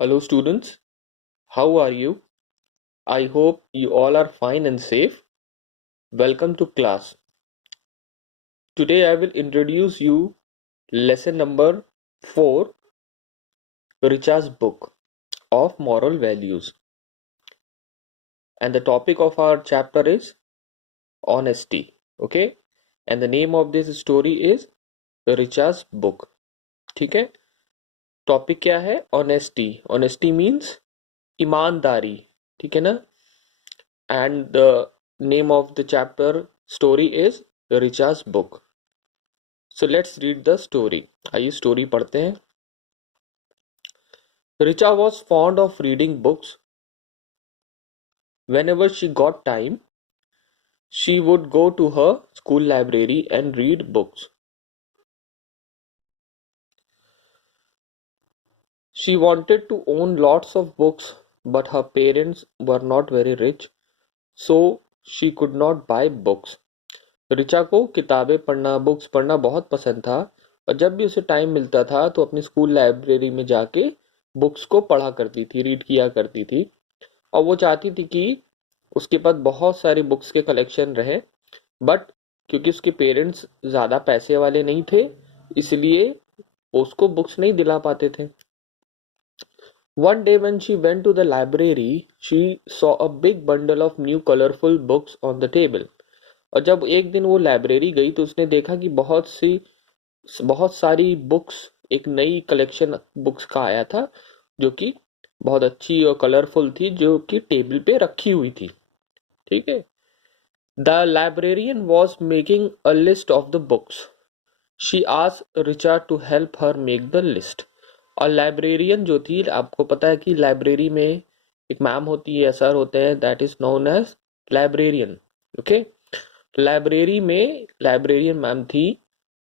Hello, students. How are you? I hope you all are fine and safe. Welcome to class. Today I will introduce you lesson number 4, Richa's book of moral values. And the topic of our chapter is honesty. Okay? And the name of this story is Richa's book. ठीक है? Topic क्या है? Honesty. Honesty means ईमानदारी. ठीक है ना? And the name of the chapter story is Richa's book. So let's read the story. आइए story पढ़ते हैं. Richa was fond of reading books. Whenever she got time, she would go to her school library and read books. She wanted to own lots of books, but her parents were not very rich, so she could not buy books. Richa को किताबें पढ़ना books पढ़ना बहुत पसंद था और जब भी उसे टाइम मिलता था तो अपनी स्कूल लाइब्रेरी में जाके बुक्स को पढ़ा करती थी, रीड किया करती थी. और वो चाहती थी कि उसके पास बहुत सारी बुक्स के कलेक्शन रहे, बट क्योंकि उसके पेरेंट्स ज़्यादा पैसे वाले नहीं थे इसलिए वो उसको बुक्स नहीं दिला पाते थे. One day when she went to the library, she saw a big bundle of new colorful books on the table. और जब एक दिन वो लाइब्रेरी गई तो उसने देखा कि बहुत सारी बुक्स, एक नई कलेक्शन बुक्स का आया था जो कि बहुत अच्छी और कलरफुल थी, जो कि टेबल पे रखी हुई थी. ठीक है. The librarian was making a list of the books. She asked Richa to help her make the list. और लाइब्रेरियन जो थी, आपको पता है कि लाइब्रेरी में एक मैम होती है, सर होते हैं, that is known as librarian. Okay. Library में लाइब्रेरियन मैम थी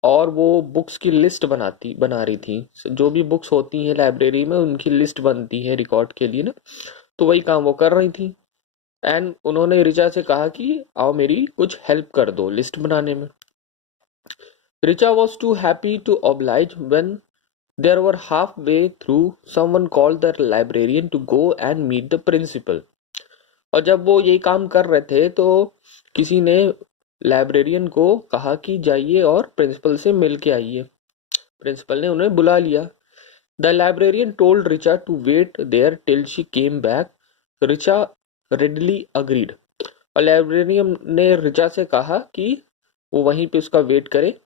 और वो बुक्स की लिस्ट बना रही थी. जो भी बुक्स होती हैं लाइब्रेरी में उनकी लिस्ट बनती है रिकॉर्ड के लिए ना, तो वही काम वो कर रही थी. एंड उन्होंने रिचा से कहा कि आओ मेरी कुछ हेल्प कर दो लिस्ट बनाने में. Richa was too happy to oblige when they were halfway through. Someone called the librarian to go and meet the principal. और जब वो यही काम कर रहे थे तो किसी ने लाइब्रेरियन को कहा कि जाइए और प्रिंसिपल से मिल के आइए. प्रिंसिपल ने उन्हें बुला लिया. The librarian told Richa to wait there till she came back. Richa readily agreed. और लाइब्रेरियन ने रिचा से कहा कि वो वहीं पे उसका वेट करे,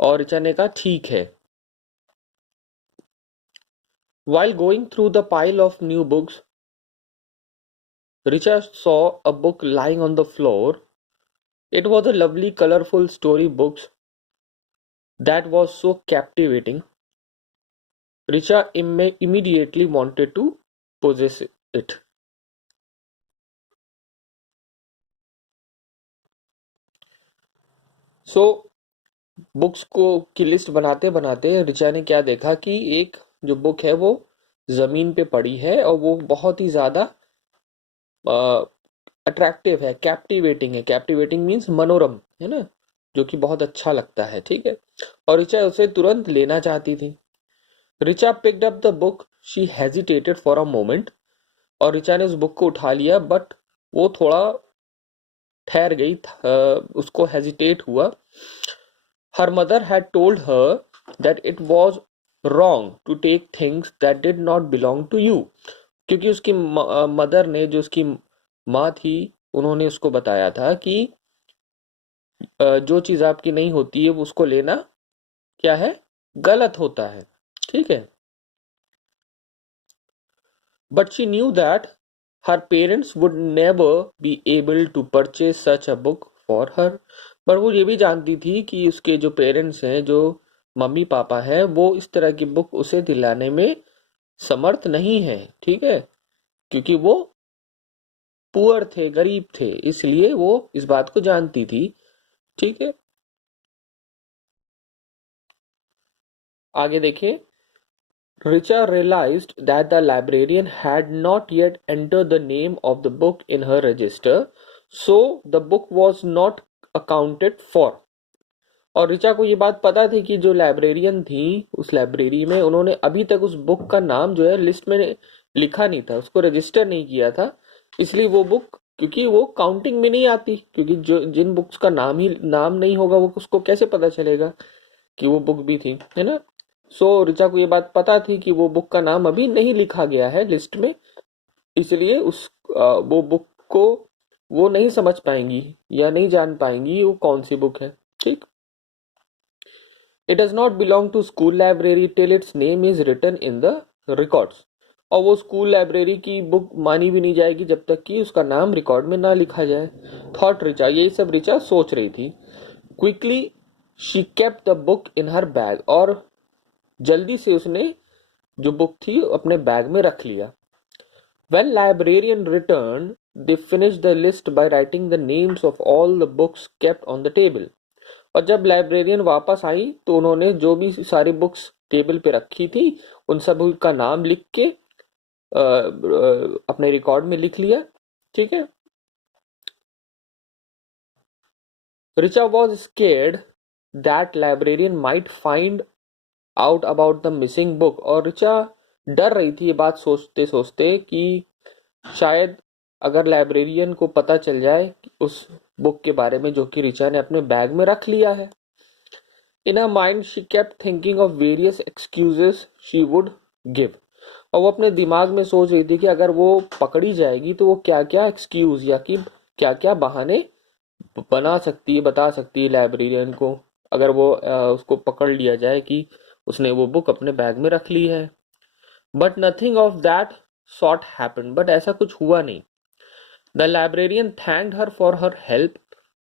और रिचा ने कहा ठीक है. While going through the pile of new books, Richa saw a book lying on the floor. It was a lovely, colorful story book that was so captivating. Richa immediately wanted to possess it. So, books को की list बनाते बनाते रिचा ने क्या देखा कि एक जो बुक है वो जमीन पे पड़ी है और वो बहुत ही ज्यादा अट्रैक्टिव है, कैप्टिवेटिंग है. कैप्टिवेटिंग मीन्स मनोरम है ना, जो कि बहुत अच्छा लगता है. ठीक है. और रिचा उसे तुरंत लेना चाहती थी. Richa picked up the book. She hesitated for a moment. और रिचा ने उस बुक को उठा लिया, बट वो थोड़ा ठहर गई, उसको हेजिटेट हुआ. Her mother had told her that it was wrong to take things that did not belong to you. क्योंकि उसकी मदर ने, जो उसकी माँ थी, उन्होंने उसको बताया था कि जो चीज आपकी नहीं होती है वो उसको लेना क्या है, गलत होता है. ठीक है. But she knew that her parents would never be able to purchase such a book for her. पर वो ये भी जानती थी कि उसके जो पेरेंट्स हैं, जो मम्मी पापा हैं, वो इस तरह की बुक उसे दिलाने में समर्थ नहीं है. ठीक है. क्योंकि वो पुअर थे, गरीब थे, इसलिए वो इस बात को जानती थी. ठीक है. आगे देखिए. Richa realized that the librarian had not yet entered the name of the book in her register, so the book was not accounted for. और रिचा को ये बात पता थी कि जो लाइब्रेरियन थी उस लाइब्रेरी में, उन्होंने अभी तक उस बुक का नाम जो है लिस्ट में लिखा नहीं था, उसको रजिस्टर नहीं किया था। इसलिए वो बुक, क्योंकि वो काउंटिंग में नहीं आती, क्योंकि जो जिन बुक्स का नाम नहीं होगा वो उसको कैसे पता चलेगा कि वो बुक भी थी, है ना। सो रिचा को ये बात पता थी कि वो बुक का नाम अभी नहीं लिखा गया है लिस्ट में, इसलिए वो बुक को वो नहीं समझ पाएंगी या नहीं जान पाएंगी वो कौन सी बुक है। ठीक। It does not belong to school library till its name is written in the records. और वो स्कूल लाइब्रेरी की बुक मानी भी नहीं जाएगी जब तक कि उसका नाम रिकॉर्ड में ना लिखा जाए। थॉट रिचा, यही सब रिचा सोच रही थी। Quickly she kept the book in her bag, और जल्दी से उसने जो बुक थी अपने बैग में रख लिया। When librarian returned, they finished the list by writing the names of all the books kept on the table. और जब लाइब्रेरियन वापस आई तो उन्होंने जो भी सारी बुक्स टेबल पे रखी थी उन सब का नाम लिख के अपने रिकॉर्ड में लिख लिया। ठीक है। Richa was scared that librarian might find out about the missing book, और रिचा डर रही थी ये बात सोचते सोचते कि शायद अगर लाइब्रेरियन को पता चल जाए उस बुक के बारे में जो कि रिचा ने अपने बैग में रख लिया है। In her mind she kept thinking of various excuses she would give, और वो अपने दिमाग में सोच रही थी कि अगर वो पकड़ी जाएगी तो वो क्या क्या एक्सक्यूज या कि क्या क्या बहाने बना सकती है, बता सकती है लाइब्रेरियन को, अगर वो उसको पकड़ लिया जाए कि उसने वो बुक अपने बैग में रख ली है। But nothing of that sort happened, but ऐसा कुछ हुआ नहीं। The librarian thanked her for her help,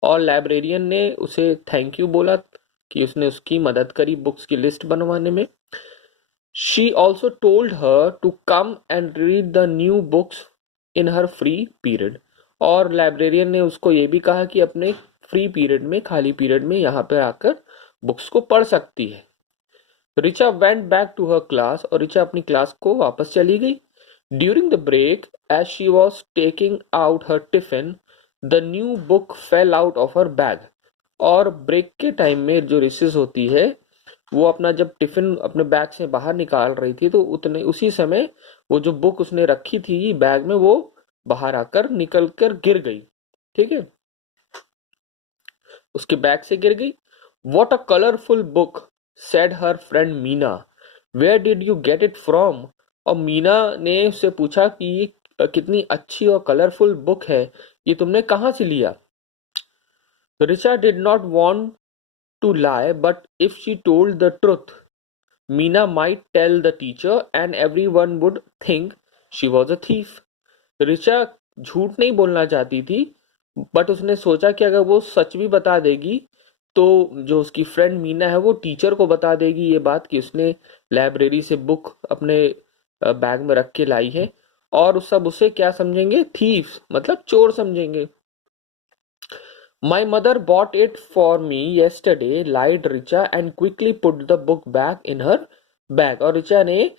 और लाइब्रेरियन ने उसे थैंक यू बोला कि उसने उसकी मदद करी बुक्स की लिस्ट बनवाने में। She also told her to come and read the new books in her free period, और लाइब्रेरियन ने उसको ये भी कहा कि अपने फ्री पीरियड में, खाली पीरियड में यहाँ पर आकर बुक्स को पढ़ सकती है। Richa went back to her class, और रिचा अपनी क्लास को वापस चली गई। During the break, as she was taking out her tiffin, the new book fell out of her bag, और ब्रेक के टाइम में जो रिसेस होती है वो अपना जब टिफिन अपने बैग से बाहर निकाल रही थी तो उतने उसी समय वो जो बुक उसने रखी थी बैग में वो बाहर आकर निकल कर गिर गई। ठीक है, उसके बैग से गिर गई। What a colourful book, said her friend Meena, where did you get it from. और मीना ने उससे पूछा कि ये कितनी अच्छी और कलरफुल बुक है, ये तुमने कहाँ से लिया। Richa did not want to lie, but if she told the truth Meena might tell the teacher and everyone would think she was a thief. Richa झूठ नहीं बोलना चाहती थी, बट उसने सोचा कि अगर वो सच भी बता देगी तो जो उसकी फ्रेंड मीना है वो टीचर को बता देगी ये बात कि उसने लाइब्रेरी से बुक अपने बैग में रख के लाई है, और उस सब उसे क्या समझेंगे, थीफ, मतलब चोर समझेंगे। My mother bought it for me yesterday, lied Richa and quickly put the book back in her bag. और रिचा ने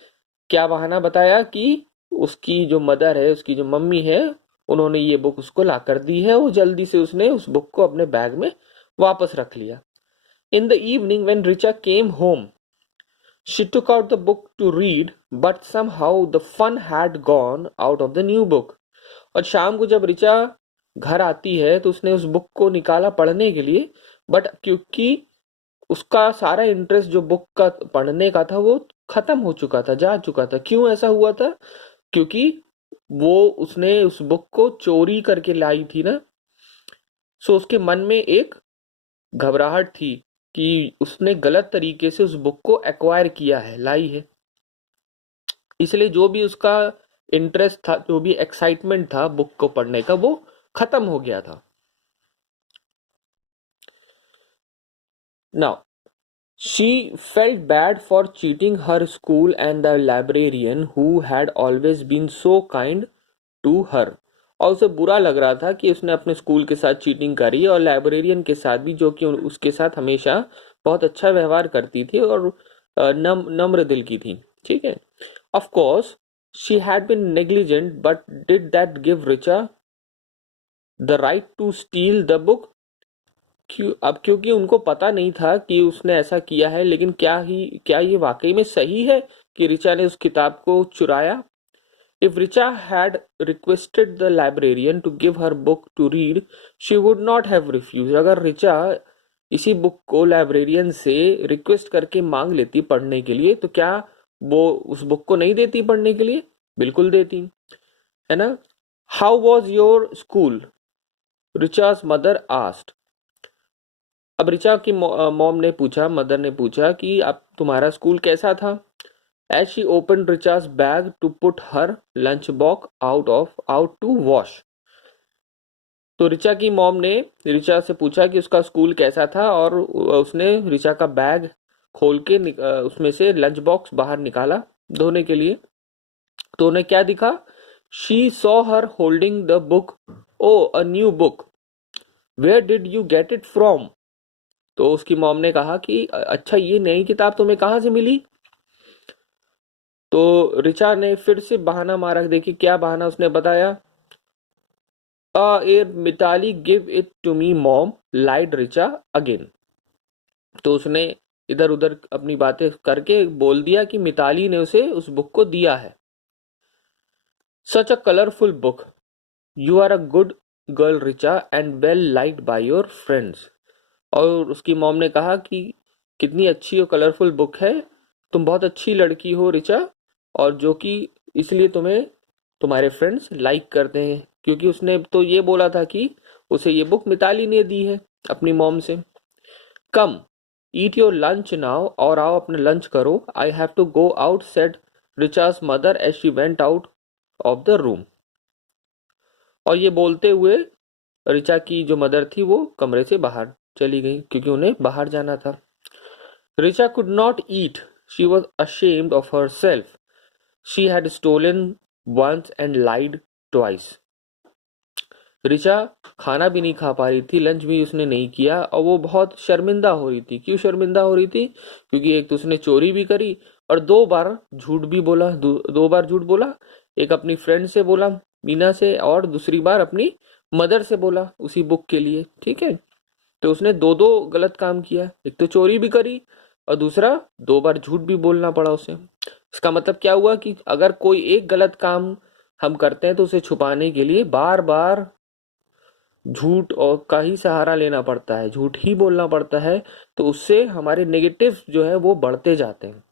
क्या बहाना बताया कि उसकी जो मदर है, उसकी जो मम्मी है, उन्होंने ये बुक उसको ला कर दी है। वो जल्दी से उसने उस बुक को अपने बैग में वापस रख लिया। In the evening when Richa came home, she took out the book to read, but somehow the fun had gone out of the new book. और शाम को जब रिचा घर आती है तो उसने उस बुक को निकाला पढ़ने के लिए, बट क्योंकि उसका सारा इंटरेस्ट जो बुक का पढ़ने का था वो खत्म हो चुका था, जा चुका था। क्यों ऐसा हुआ था? क्योंकि वो उसने उस बुक को चोरी करके लाई थी ना। सो उसके मन में एक घबराहट थी कि उसने गलत तरीके से उस बुक को एक्वायर किया है, लाई है। इसलिए जो भी उसका इंटरेस्ट था, जो भी एक्साइटमेंट था बुक को पढ़ने का, वो खत्म हो गया था। Now she felt bad for cheating her school and the librarian who had always been so kind to her. और उसे बुरा लग रहा था कि उसने अपने स्कूल के साथ चीटिंग करी, और लाइब्रेरियन के साथ भी, जो कि उसके साथ हमेशा बहुत अच्छा व्यवहार करती थी और नम्र दिल की थी। ठीक है। Of course she had been negligent, but did that give Richa the right to steal the book? अब क्योंकि उनको पता नहीं था कि उसने ऐसा किया है, लेकिन क्या ये वाकई में सही है कि रिचा ने उस किताब को चुराया? If Richa had requested the librarian to give her book to read, she would not have refused. अगर रिचा इसी बुक को लाइब्रेरियन से रिक्वेस्ट करके मांग लेती पढ़ने के लिए, तो क्या वो उस बुक को नहीं देती पढ़ने के लिए? बिल्कुल देती, है ना? How was your school? Richa's mother asked. अब रिचा की मॉम ने पूछा, मदर ने पूछा कि अब तुम्हारा स्कूल कैसा था? As she opened Richa's bag to put her lunchbox out to wash. तो रिचा की मॉम ने रिचा से पूछा कि उसका स्कूल कैसा था, और उसने रिचा का बैग खोल के उसमें से लंच बॉक्स बाहर निकाला धोने के लिए। तो उन्हें क्या दिखा? She saw her holding the book. Oh, a new book. Where did you get it from? तो उसकी मॉम ने कहा कि अच्छा, ये नई किताब तुम्हें कहाँ से मिली? तो रिचा ने फिर से बहाना मारा। देखिए क्या बहाना उसने बताया। ए Mitali give it to me mom, lied Richa again. तो उसने इधर उधर अपनी बातें करके बोल दिया कि मिताली ने उसे उस बुक को दिया है। Such a colourful book, you are a good girl Richa and well liked by your friends. और उसकी मॉम ने कहा कि कितनी अच्छी और कलरफुल बुक है, तुम बहुत अच्छी लड़की हो रिचा, और जो कि इसलिए तुम्हें तुम्हारे फ्रेंड्स लाइक करते हैं, क्योंकि उसने तो ये बोला था कि उसे ये बुक मिताली ने दी है अपनी मॉम से। Come eat your lunch now, और आओ अपने लंच करो। I have to go out, said Richa's mother as she went out of the room. और ये बोलते हुए रिचा की जो मदर थी वो कमरे से बाहर चली गई, क्योंकि उन्हें बाहर जाना था। Richa could not eat, she was ashamed of herself. She had stolen once and lied twice. Richa खाना भी नहीं खा पा रही थी, लंच भी उसने नहीं किया, और वो बहुत शर्मिंदा हो रही थी। क्यों शर्मिंदा हो रही थी? क्योंकि एक तो उसने चोरी भी करी और दो बार झूठ भी बोला। दो बार झूठ बोला। एक अपनी फ्रेंड से बोला, मीना से, और दूसरी बार अपनी मदर से बोला उसी बुक के लिए। ठीक है, तो उसने दो दो गलत काम किया। एक तो चोरी भी करी और दूसरा दो बार झूठ भी बोलना पड़ा उसे। इसका मतलब क्या हुआ कि अगर कोई एक गलत काम हम करते हैं तो उसे छुपाने के लिए बार बार झूठ और का ही सहारा लेना पड़ता है, झूठ ही बोलना पड़ता है। तो उससे हमारे नेगेटिव जो है वो बढ़ते जाते हैं।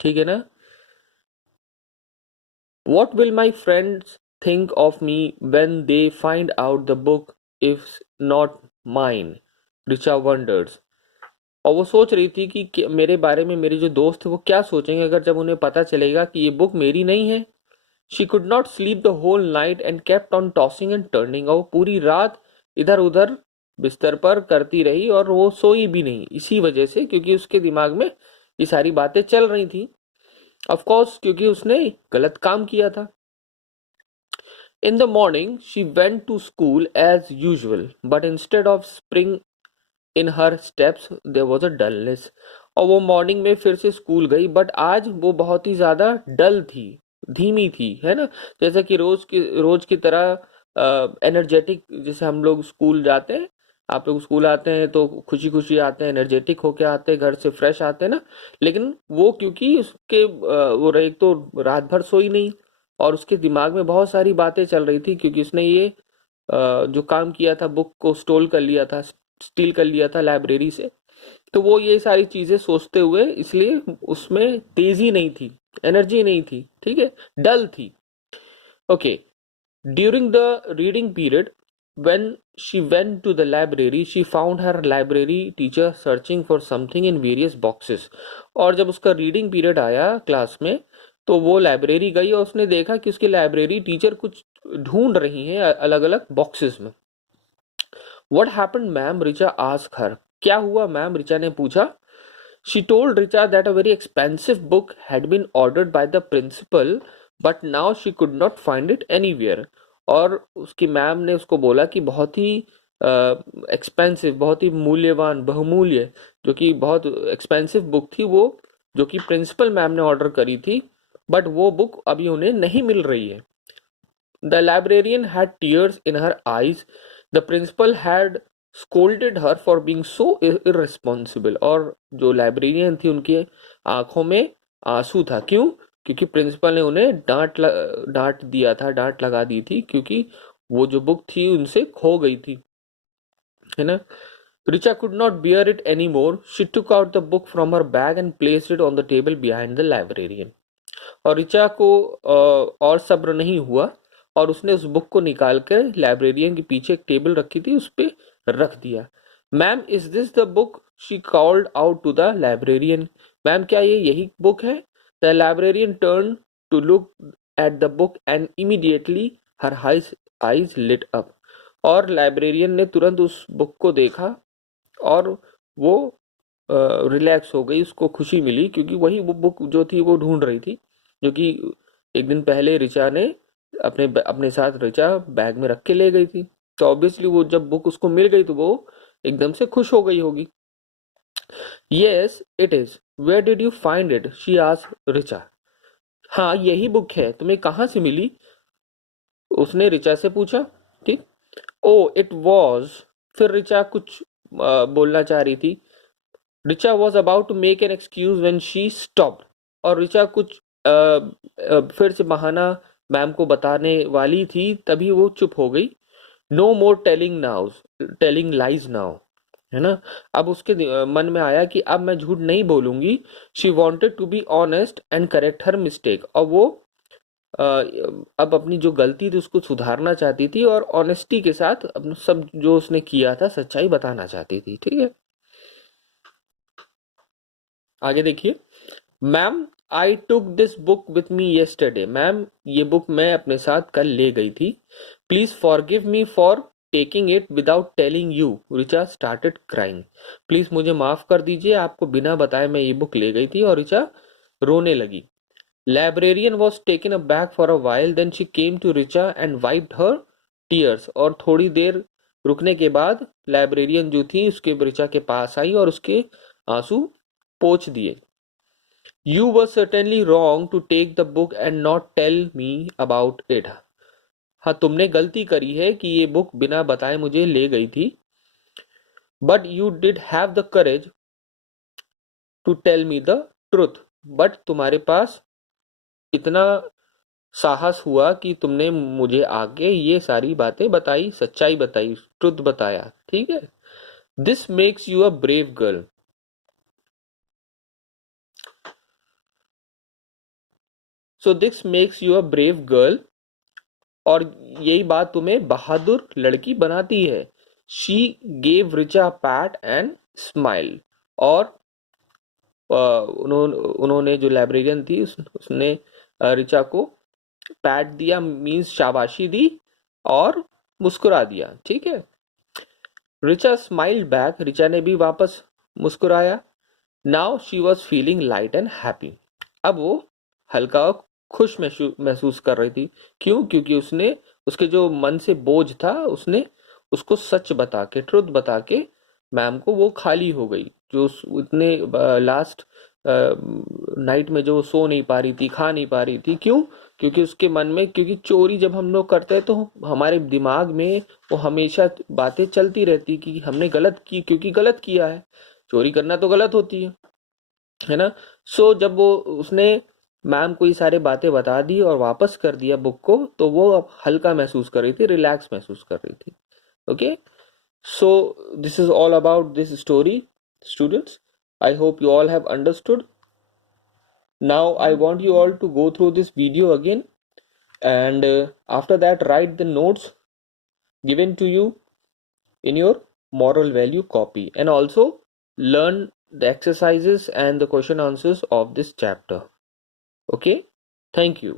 ठीक है ना? What will my friends think of me when they find out the book if not mine, Richa wonders. और वो सोच रही थी कि मेरे बारे में मेरे जो दोस्त है वो क्या सोचेंगे अगर जब उन्हें पता चलेगा कि ये बुक मेरी नहीं है। She could not sleep the whole night and kept on tossing and turning. और पूरी रात इधर उधर बिस्तर पर करती रही और वो सोई भी नहीं, इसी वजह से, क्योंकि उसके दिमाग में ये सारी बातें चल रही थी। ऑफ कोर्स, क्योंकि उसने गलत काम किया था। In the morning she went to school as usual, but instead of spring in her steps there was a dullness. और वो मॉर्निंग में फिर से स्कूल गई, बट आज वो बहुत ही ज्यादा डल थी, धीमी थी, है ना? जैसे कि रोज की तरह एनर्जेटिक, जैसे हम लोग स्कूल जाते हैं, आप लोग स्कूल आते हैं तो खुशी खुशी आते हैं, एनर्जेटिक होके आते हैं, घर से फ्रेश आते हैं ना। लेकिन वो क्योंकि उसके वो एक तो रात भर सोई नहीं, और उसके दिमाग में बहुत सारी बातें चल रही थी, क्योंकि उसने ये जो काम किया था, बुक को स्टील कर लिया था लाइब्रेरी से। तो वो ये सारी चीजें सोचते हुए, इसलिए उसमें तेजी नहीं थी, एनर्जी नहीं थी, ठीक है, डल थी। Okay, during the reading period when she went to the library, she found her library teacher searching for something in various boxes. और जब उसका रीडिंग पीरियड आया क्लास में, तो वो लाइब्रेरी गई और उसने देखा कि उसकी लाइब्रेरी टीचर कुछ ढूंढ रही हैं अलग अलग बॉक्सेस में। What happened, ma'am? Richa asked her. क्या हुआ मैम? रिचा ने पूछा। She told Richa that a very expensive book had been ordered by the principal, but now she could not find it anywhere. और उसकी मैम ने उसको बोला कि बहुत ही एक्सपेंसिव, बहुत ही मूल्यवान, बहुमूल्य, जो कि बहुत एक्सपेंसिव बुक थी वो, जो कि प्रिंसिपल मैम ने ऑर्डर करी थी, बट वो बुक अभी उन्हें नहीं मिल रही है। The librarian had tears in her eyes. The principal had scolded her for being so irresponsible. और जो लाइब्रेरियन थी उनके आंखों में आंसू था। क्यों? क्योंकि प्रिंसिपल ने उन्हें डांट दिया था, डांट लगा दी थी, क्योंकि वो जो बुक थी उनसे खो गई थी, है ना। Richa could not bear it anymore. She took out the book from her bag and placed it on the table behind the librarian. और रिचा को और सब्र नहीं हुआ और उसने उस बुक को निकाल कर लाइब्रेरियन के पीछे एक टेबल रखी थी उस पे रख दिया। Ma'am, is this the book? She called out to the librarian. Ma'am, क्या ये यही बुक है? The librarian turn to look at the book and immediately her eyes lit up. और लाइब्रेरियन ने तुरंत उस बुक को देखा और वो रिलैक्स हो गई, उसको खुशी मिली, क्योंकि वही वो बुक जो थी वो ढूंढ रही थी, जो कि एक दिन पहले रिचा ने अपने साथ रिचा बैग में रख के ले गई थी। तो ऑब्वियसली वो जब बुक उसको मिल गई तो वो एकदम से खुश हो गई होगी। Yes it is, where did you find it? She asked Richa. हाँ, यही बुक है, तुम्हें कहाँ से मिली? उसने रिचा से पूछा। ठीक। Oh it was. फिर रिचा कुछ बोलना चाह रही थी। Richa was about to make an excuse when she stopped. और रिचा कुछ फिर से बहाना मैम को बताने वाली थी, तभी वो चुप हो गई। नो मोर टेलिंग लाइज नाउ, है ना। अब उसके मन में आया कि अब मैं झूठ नहीं बोलूंगी। She wanted to be honest and correct her mistake. और वो अब अपनी जो गलती थी उसको सुधारना चाहती थी और ऑनेस्टी के साथ अपना सब जो उसने किया था सच्चाई बताना चाहती थी। ठीक है, आगे देखिए। Ma'am, I took this book with me yesterday. Ma'am, ये बुक मैं अपने साथ कल ले गई थी। Please forgive me for taking it without telling you. Richa started crying. Please मुझे माफ कर दीजिए, आपको बिना बताए मैं ये बुक ले गई थी। और रिचा रोने लगी। Librarian was taken aback for a while, then she came to Richa and wiped her tears. और थोड़ी देर रुकने के बाद लाइब्रेरियन जो थी उसके रिचा के पास आई और उसके आंसू पोंछ दिए। You were certainly wrong to take the book and not tell me about it. हाँ, तुमने गलती करी है कि ये बुक बिना बताए मुझे ले गई थी। But you did have the courage to tell me the truth. But तुम्हारे पास इतना साहस हुआ कि तुमने मुझे आगे ये सारी बातें बताई, सच्चाई बताई, ट्रुथ बताया। ठीक है। This makes you a brave girl. So this makes you a brave girl. और यही बात तुम्हें बहादुर लड़की बनाती है। She gave Richa PAT and smile. और उन्होंने जो लाइब्रेरियन थी उसने रिचा को पैट दिया, मीन्स शाबाशी दी, और मुस्कुरा दिया। ठीक है। Richa smiled back. रिचा ने भी वापस मुस्कुराया। Now she was feeling light and happy. अब वो हल्का खुश महसूस कर रही थी। क्यों? क्योंकि उसने उसके जो मन से बोझ था उसने उसको सच बता के, ट्रुथ बता के मैम को वो खाली हो गई। जो इतने लास्ट नाइट में जो सो नहीं पा रही थी, खा नहीं पा रही थी। क्यों? क्योंकि उसके मन में, क्योंकि चोरी जब हम लोग करते हैं तो हमारे दिमाग में वो हमेशा बातें चलती रहती कि हमने गलत की, क्योंकि गलत किया है। चोरी करना तो गलत होती है ना। सो जब वो उसने मैम को ये सारे बातें बता दी और वापस कर दिया बुक को, तो वो अब हल्का महसूस कर रही थी, रिलैक्स महसूस कर रही थी। Okay, so this is all about this story students. I hope you all have understood. Now I want you all to go through this video again, and after that write the notes given to you in your moral value copy, and also learn the exercises and the question answers of this chapter. Okay, thank you.